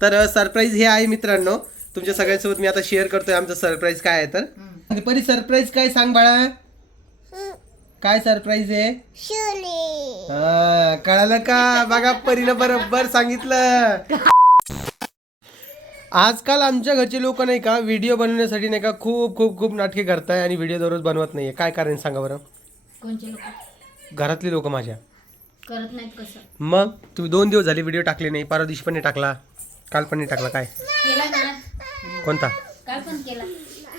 तर सरप्राईज हे आहे मित्रांनो. तुमच्या सगळ्यांसोबत मी आता शेअर करतोय आमचं सरप्राईज काय आहे तर. आणि परी सरप्राईज काय सांग बाळा? काय सरप्राईज आहे हा, कळालं का? बघा परीनं बरोबर सांगितलं. आजकाल आमच्या घरचे लोक नाही का व्हिडिओ बनवण्यासाठी नाही का खूप खूप खूप नाटके करताय आणि व्हिडिओ दररोज बनवत नाहीये. काय कारण सांगा बरं? कोणचे लोक? घरातली लोक माझ्या. करत नाहीत कसं? मग? तुम्ही दोन दिवस झाले व्हिडिओ टाकले नाही परवा दिवशी पण नाही टाकला. काल पण नाही टाकला काय? केला ना? कोणता? काल पण केला.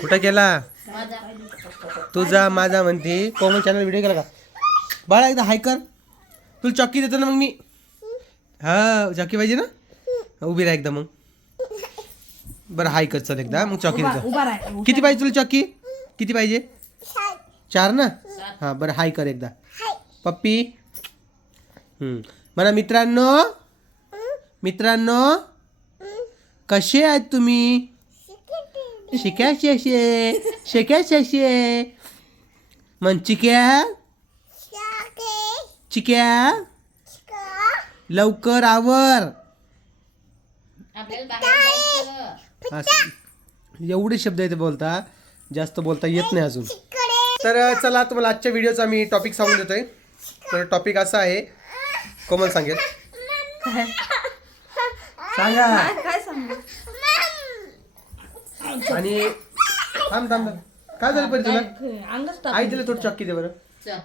कुठं केला? माझा. तुझा माझा म्हणते. कोमल चॅनल व्हिडिओ केला का? बाळा एकदा हाय कर. तुला चॉकी देतो ना मग मी. हा चॉकी पाहिजे ना? उभी राहा एकदा मग. बरं हाय कर चल एकदा. मग चॉकी देतो. उभा राह किती पाहिजे तुला चॉकी किती पाहिजे? चार ना? हां बरं हाय कर एकदा. पप्पी. हम्म. म्हणा मित्रांनो मित्रांनो कसे आहेत तुम्ही? शिक्या शे शिक्या शे म्हण चिक्या. चिक्या. लवकर आवर. एवढे शब्द येते बोलता. जास्त बोलता येत नाही अजून. तर चला तुम्हाला आजच्या व्हिडिओचा मी टॉपिक सांगून देतोय. तर टॉपिक असा आहे. कोमल सांगेल. सांगा. सांगू. आणि थांब थांब थांब. काय झालं परी तुला? अंगच आई तिला. थोडी चक्की दे बरं. चल.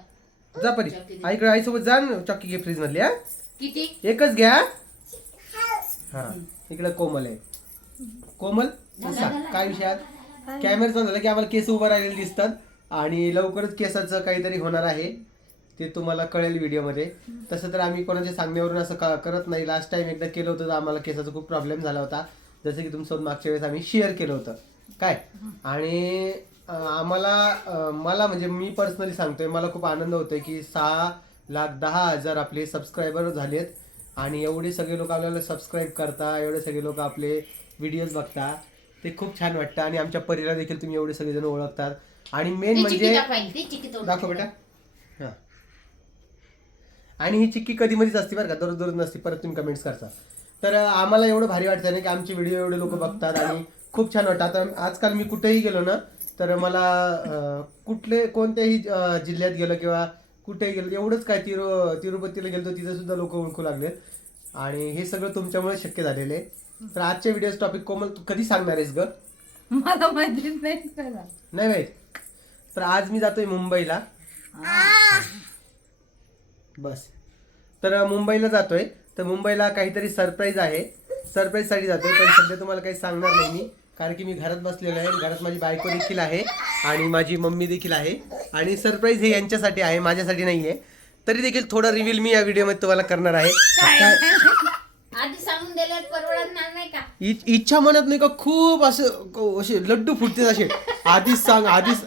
जा परी. आईकडे आईसोबत जा ना चक्की घे फ्रीज मधली हा? किती? एकच घ्या. हा इकडे कोमल आहे. कोमल सांग काय विषयात? कॅमेरा झालं की आम्हाला केस उभं राहिलेले दिसतात आणि लवकरच केसाचं काहीतरी होणार आहे. ते तुम्हाला कळेल व्हिडिओमध्ये. तसं तर आम्ही कोणाच्या सांगण्यावरून असं का- करत नाही. लास्ट टाइम एकदा केलं होतं तर आम्हाला केसाचा खूप प्रॉब्लेम झाला होता. जसं की तुमच्यासोबत मागच्या वेळेस आम्ही शेअर केलं होतं. काय? आणि आम्हाला मला म्हणजे मी पर्सनली सांगतोय मला खूप आनंद होतोय की सहा लाख दहा हजार आपले सबस्क्रायबर झालेत. आणि एवढे सगळे लोक आपल्याला सबस्क्राईब करता एवढे सगळे लोक आपले व्हिडिओज बघता. ते खूप छान वाटतं आणि आमच्या परीला देखील तुम्ही एवढे सगळेजण ओळखतात. आणि मेन म्हणजे. दाखव बेटा. हां. आणि ही चिक्की कधी मध्येच असते बरं का? दररोज दररोज नसते. परत तुम्ही कमेंट्स करता. तर आम्हाला एवढं भारी वाटतं ना की आमचे व्हिडिओ एवढे लोक बघतात आणि खूप छान वाटतं. आता आजकाल मी कुठेही गेलो ना तर मला कुठले कोणत्याही जिल्ह्यात गेलो किंवा कुठेही गेलो एवढंच काय तिरु तिरुपतीला गेलो तिथे सुद्धा लोक ओळखू लागलेत. आणि हे सगळं तुमच्यामुळे शक्य झालेलं आहे. तर आजच्या व्हिडिओच टॉपिक कोमल तू कधी सांगणार आहेस ग? मला माहितीच नाही. नाही माहीत. तर आज मी जातोय मुंबईला. बस. तर मुंबईला जातोय. तर मुंबईला काहीतरी सरप्राईज आहे. सरप्राईजसाठी जातोय पण सध्या तुम्हाला काही सांगणार नाही मी. कारण की मी घरात बसलेलो आहे. घरात माझी बायको देखील आहे आणि माझी मम्मी देखील आहे. आणि सरप्राईज हे यांच्यासाठी आहे माझ्यासाठी नाही आहे तरी देखील थोडं रिव्हील मी या व्हिडिओमध्ये तुम्हाला करणार आहे. काय- आधी सांगून दिल्यावर परवडणार नाही का? इ- इच्छा म्हणत नाही का खूप असं असे लड्डू फुटते असे. आधीच सांग आधीच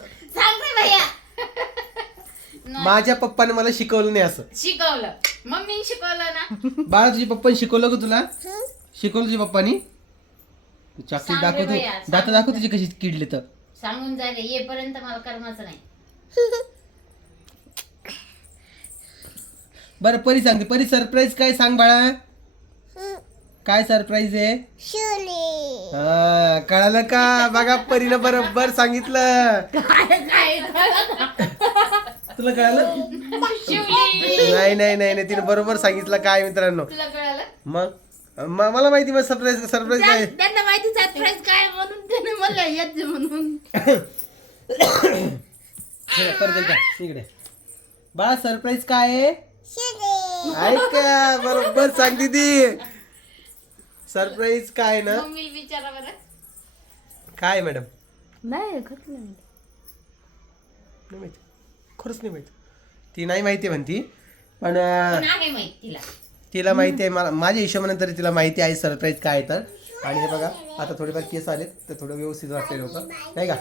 माझ्या पप्पाने मला शिकवलं नाही असं. शिकवलं. मम्मीने शिकवलं ना. बाळा तुझ्या पप्पानी शिकवलं का तुला? शिकवलं तुझ्या पप्पानी? चॉकलेट सांग रे दाखव तू. सांग. दात दाखव तुझी कशी किडले तर. सांगून जायला येपर्यंत मला करमाचं नाही. बरं परी सांगते परी सरप्राईज काय सांग बाळा? काय सरप्राईज आहे? हा, कळालं का? बघा परीनं बरोबर सांगितलं. तुला कळालं? शिवली. नाही नाही नाही नाही तिने बरोबर सांगितलं काय मित्रांनो. तुला कळालं? मग? म- मला माहिती मग सरप्राईज सरप्राईज काय? त्या- त्यांना माहिती सरप्राईज काय म्हणून त्याने मला येत म्हणून. हे, परत एकदा, इकडे. बाळा सरप्राईज काय? आहे ऐका बरोबर सांगते ती सरप्राईज काय ना? मम्मीला विचारा बरं. काय मॅडम नाही नाही. नाही माहिती. खरंच नाही माहिती. ती नाही माहिती म्हणती. पण आहे तिला? तिला माहिती आहे मला माझ्या हिशोबाने तरी तिला माहिती आहे सरप्राईज काय आहे तर. आणि हे बघा आता थोडेफार केस आलेत तर थोडं व्यवस्थित वाटलेलं होतं नाही का?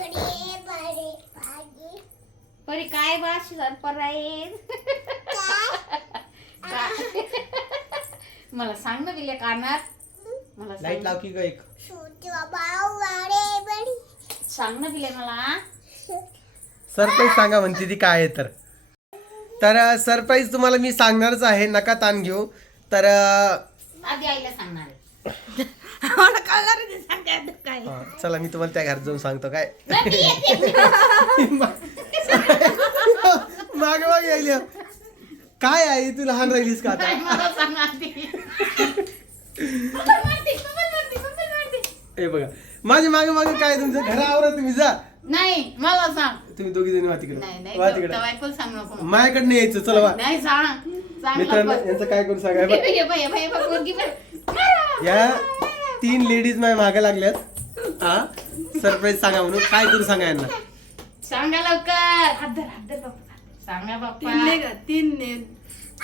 परी काय बा सरप्राईज मला सांग ना बिल्या कानात. मला लाइट सांग. लाव की ग एक. सांग ना बिल्या मला सरप्राईज सांगा म्हणते ती काय आहे तर. तर सरप्राईज तुम्हाला मी सांगणारच आहे. नका ताण घेऊ. तर अं, आधी आईला सांगणार आहे. आम्हाला कळणार नाही सांगायचं काय. हा, चला मी तुम्हाला त्या घरात जाऊन सांगतो काय. नाही, मी येते. मागे मागे यायली. काय आहे तू लहान राहिलीस का आता? मला सांग आधी. हे बघा. माझे मागे मागे काय आहे तुमचं? घर आवरा तुम्ही जा. नाही मला सांग. तुम्ही दोघी जणी नाही तिकडे. नाही वा त्या तिकडे. बायकोला सांग नको. माझ्याकडनं यायचं चला वा. नाही सांग. सांग मित्रांनो. यांचं काय करू सांगा? हे हे बघ. बघ, हे बघ, हे बघ, हे बघ, पोरगी बघ. मारा. या तीन लेडीज माझ्या मागे लागल्यात. हा? सरप्राईज सांगा म्हणून. काय करू सांगा यांना? सांगा लवकर. हात धर, हात धर बाप्पा. सांगा तीन बाप्पा का? तीन ने-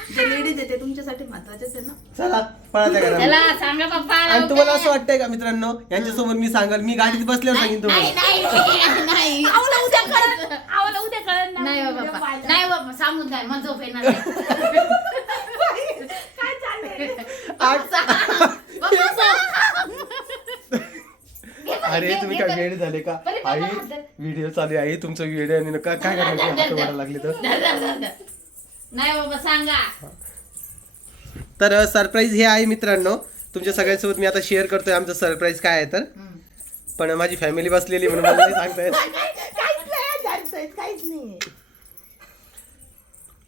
जे लेडीज आहे ते तुमच्यासाठी महत्वाचेच आहे ना चला पळा त्या घरात चला सांगा बाप्पा आणि तुम्हाला असं वाटतंय का मित्रांनो यांच्यासमोर मी सांगाल मी गाडीत बसल्यावर सांगेन नाही तुम्हाला नाही नाही आम्हाला उद्या कळत आम्हाला उद्या कळत नाही हो बाप्पा नाही बाप्पा सांगून काय मला झोप येणार नाही. काय चाललंय बाप्पा, सांग. घे बरं, अरे तुम्ही काय. वेळ झाले का बरं, बाबा, आई. व्हिडिओ चालू आहे तुमचा व्हिडिओ आणि नका काय करायचं हात. वाढायला लागले तर धर, धर, धर, धर. नाही बाबा सांगा. तर सरप्राईज हे आहे मित्रांनो. तुमच्या सगळ्यांसोबत मी आता शेअर करतोय आमचं सरप्राईज काय आहे तर. पण माझी फॅमिली बसलेली म्हणून मला नाही सांगता येत. काहीच नाही जायचं काहीच नाही.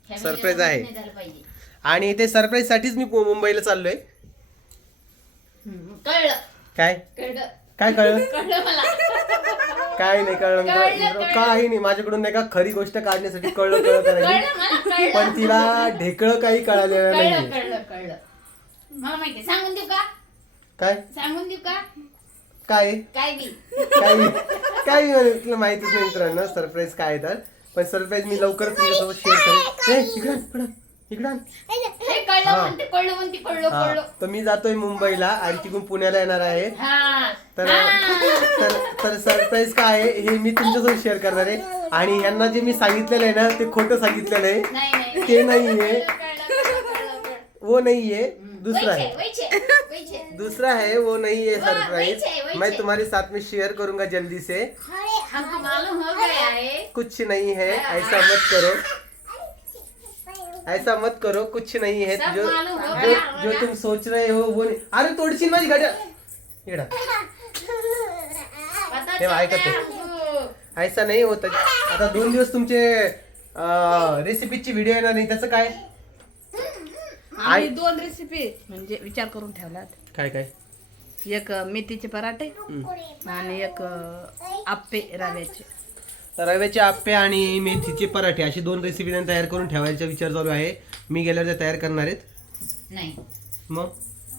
Family Surprise ला आहे. नाही झालं पाहिजे. आणि ते सरप्राईज साठीच मी पु- मुंबईला चाललोय. कळलं. काय? कळलं. काय कळलं? कळलं मला. काय नाही कळलं कळलं. काही नाही. माझ्याकडून नाही का खरी गोष्ट काढण्यासाठी कळलं कळलं करायची पण तिला ढेकळं काही कळालेलं कळलं नाही कळलं कळलं. मला माहिती सांगून देऊ का? काय? सांगून देऊ का? काय? काय बी. काही काही म्हणे, तुला माहितीच नाही मित्रांनो सरप्राईज काय तर. पण सरप्राईज मी लवकरच तुमच्यासोबत शेअर करेन. ए, इकडं आण, इकडं आण, इकडं आण. हे कळलं हा. म्हणते कळलं म्हणते कळलं हा. कळलं. तर मी जातोय मुंबईला. आणि तिकडून पुण्याला येणार आहे. हा. तर हा. तर तर सरप्राईज काय आहे हे मी तुमच्यासोबत शेअर करणार आहे. आणि यांना जे मी सांगितलेलं आहे ना ते खोटं सांगितलेलं आहे. नाही नाही. ते नाहीये. कळलं, कळलं. वो नाहीये हम्म. दुसरा है वैचे. दूसरा है वो नहीं है वाह, सरप्राइज वही है, वही मैं है। तुम्हारे साथ में शेयर करूंगा जल्दी से. हमको मालूम हो गया है। कुछ नहीं है ऐसा मत करो। ऐसा मत करो कुछ नहीं है। सब जो मालूम हो जो, गया, जो हो तुम सोच रहे हो वो नहीं। अरे तोडशील माझी गाड्या पता हे ऐकत आहे. ऐसा नाही होत. आता दोन दिवस तुमचे रेसिपीची व्हिडिओ येणार नाही. त्याचं काय? आम्ही आई- दोन रेसिपी म्हणजे विचार करून ठेवल्यात काय काय? एक मेथीचे पराठे. आणि एक आप्पे रव्याचे. रव्याचे आप्पे आणि मेथीचे पराठे अशी दोन रेसिपी तयार करून ठेवायचा विचार चालू आहे. मी गेल्यावर त्या तयार करणार आहेत. नाही. मग?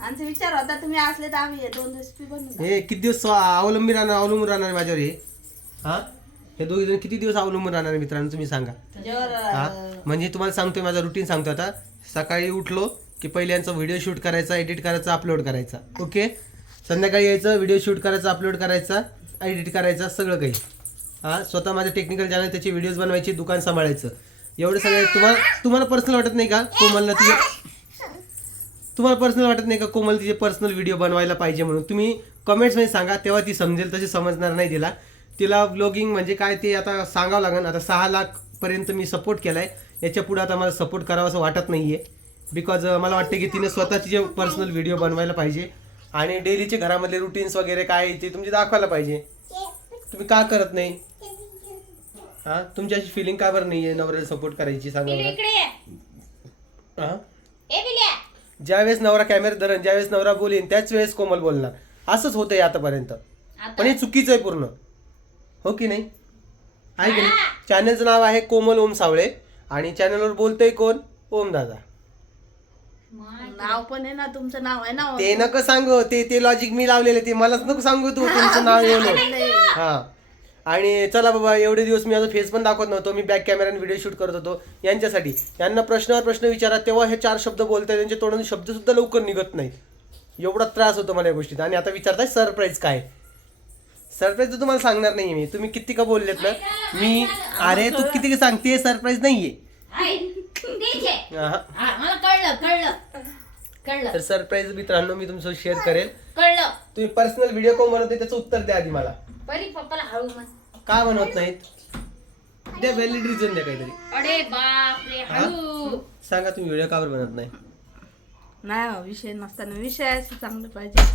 आमचा विचार होता तुम्ही असले तर आम्ही हे दोन बनवू. हे किती दिवस अवलंबी राहणार अवलंबून राहणार माझ्यावर हे? हा? हे दोघे जण किती दिवस अवलंबून राहणार मित्रांनो तुम्ही सांगा. त्याच्यावर हा? अं, म्हणजे तुम्हाला सांगतोय माझा रुटीन सांगतो आता. सकाळी उठलो की पहिले यांचा व्हिडिओ शूट करायचा एडिट करायचा अपलोड करायचा. ओके संध्याकाळी यायचं व्हिडिओ शूट करायचा अपलोड करायचा एडिट करायचा सगळं काही. हा? स्वतः माझं टेक्निकल चॅनल त्याचे व्हिडिओज बनवायचे दुकान सांभाळायचं. एवढं सगळं तुम्हाला तुम्हाला पर्सनल वाटत नाही का? कोमलला तिचे तुम्हाला पर्सनल वाटत नाही का कोमल तिचे पर्सनल व्हिडिओ बनवायला पाहिजे म्हणून? तुम्ही कमेंट्समध्ये सांगा तेव्हा ती समजेल तशी समजणार नाही तिला. तिला ब्लॉगिंग म्हणजे काय ते आता सांगावं लागेल आता सहा लाख पर्यंत मी सपोर्ट केलाय. याच्यापुढे आता मला सपोर्ट करावा असं वाटत नाहीये. बिकॉज मला वाटतं की तिने स्वतःची जे पर्सनल व्हिडिओ बनवायला पाहिजे आणि डेलीचे घरामधले रुटीन्स वगैरे काय आहे ते तुमचे दाखवायला पाहिजे. तुम्ही का करत नाही? हा? तुमची अशी फिलिंग का बरं नाहीये नवऱ्याला सपोर्ट करायची सांगा. हा? ज्यावेळेस नवरा कॅमेरा धरण ज्यावेळेस नवरा बोलेन त्याच वेळेस कोमल बोलणार. असंच होतंय आतापर्यंत. पण हे चुकीचं आहे पूर्ण. हो की नाही? आहे की नाही? चॅनलचं नाव आहे कोमल ओम सावळे आणि चॅनलवर बोलतोय कोण? ओम दादा. नाव पण आहे ना तुमचं नाव आहे ना ते नको सांगू ते ते लॉजिक मी लावलेलं ते मलाच नको सांगू तू तुमचं नाव येऊन. हा. आणि चला बाबा एवढे दिवस मी माझा फेस पण दाखवत नव्हतो. मी बॅक कॅमेराने व्हिडिओ शूट करत होतो. यांच्यासाठी. यांना प्रश्नावर प्रश्न विचारा तेव्हा हे चार शब्द बोलताय त्यांच्या तोंडून शब्द सुद्धा लवकर निघत नाहीत. एवढा त्रास होतो मला या गोष्टीत आणि आता विचारताय सरप्राईज काय? सरप्राईज तर तुम्हाला सांगणार नाही मी. तुम्ही किती का बोललेत ना? मी अरे तू किती का सांगते सरप्राईज नाहीये मला कळलं कळलं. कळलं. तर सरप्राईज मित्रांनो मी तुमचं शेअर करेल. कळलं. तुम्ही पर्सनल व्हिडिओ कॉल बनवते त्याचं उत्तर द्या आधी मला. परी पप्पाला हळू म्हण. का बनवत नाहीत? द्या व्हॅलिड रिझन द्या काहीतरी. अरे बाप रे हळू. सांगा तुम्ही व्हिडिओ का बरं बनवत नाही. नाही हो, विषय नसताना. विषय असं चांगलं पाहिजे.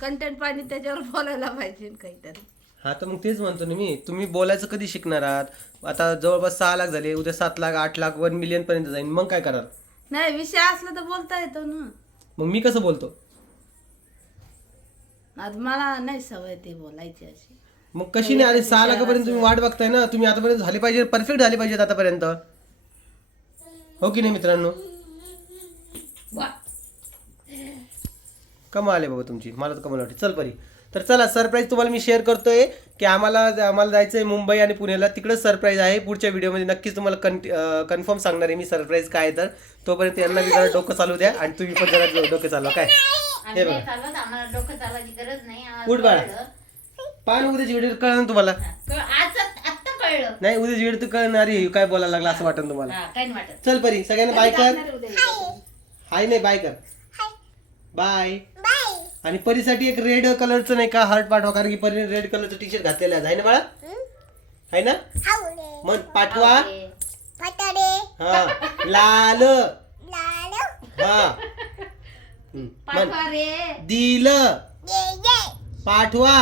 कंटेंट पाणी त्याच्यावर बोलायला पाहिजे काहीतरी. हा तर मग तेच म्हणतो ना मी. तुम्ही बोलायचं कधी शिकणार आहात? आता जवळपास सहा लाख झाले उद्या सात लाख आठ लाख वन मिलियन पर्यंत जाईल मग काय कराल? नाही विषय असला तर बोलता येतो ना. मग मी कसं बोलतो? मला नाही सवय ते बोलायची अशी. मग कशी नाही? आली सहा लाखापर्यंत तुम्ही वाट बघताय ना तुम्ही आतापर्यंत झाले पाहिजे परफेक्ट झाले पाहिजेत आतापर्यंत हो की नाही मित्रांनो? वा. कमा आले बाबा तुमची. मला तर कमाल वाटते. चल परी. तर चला सरप्राईज तुम्हाला मी शेअर करतोय की आम्हाला आम्हाला जायचं आहे मुंबई आणि पुण्याला. तिकडं सरप्राईज आहे. पुढच्या व्हिडिओमध्ये नक्कीच तुम्हाला कन कन्फर्म सांगणार आहे मी सरप्राईज काय आहे तर. तोपर्यंत यांना मी जरा डोकं चालू द्या आणि तुम्ही पण जरा डोकं चालवा. काय? आम्ही हे बघा. उठ बाळा. पान उद्याची व्हिडिओ तुम्हाला? कळ- कळलं. नाही उद्याची व्हिडिओ तर कळणार आहे. काय बोलायला लागला असं वाटतं तुम्हाला? हा चल परी सगळ्यांना बाय कर. हाय नाही बाय कर. बाय आणि परीसाठी एक रेड कलरचं नाही का हार्ट पाठवा कारण की परीने रेड कलरचं टी शर्ट घातलेलं आहे. ना बाळा? हाय ना? मग पाठवा. हा. लाल. हा. पाठवा रे. दिल. पाठवा.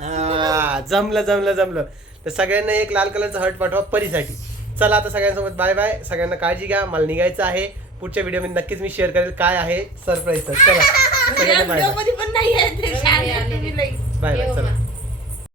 हा जमलं जमलं जमलं. तर सगळ्यांना एक लाल कलरचा हर्ट पाठवा परीसाठी. चला आता सगळ्यांसोबत बाय बाय सगळ्यांना काळजी घ्या. मला निघायचं आहे. पुढच्या व्हिडिओमध्ये नक्कीच मी शेअर करेल काय आहे सरप्राईज तर चला सगळ्यांना. बाय बाय चला.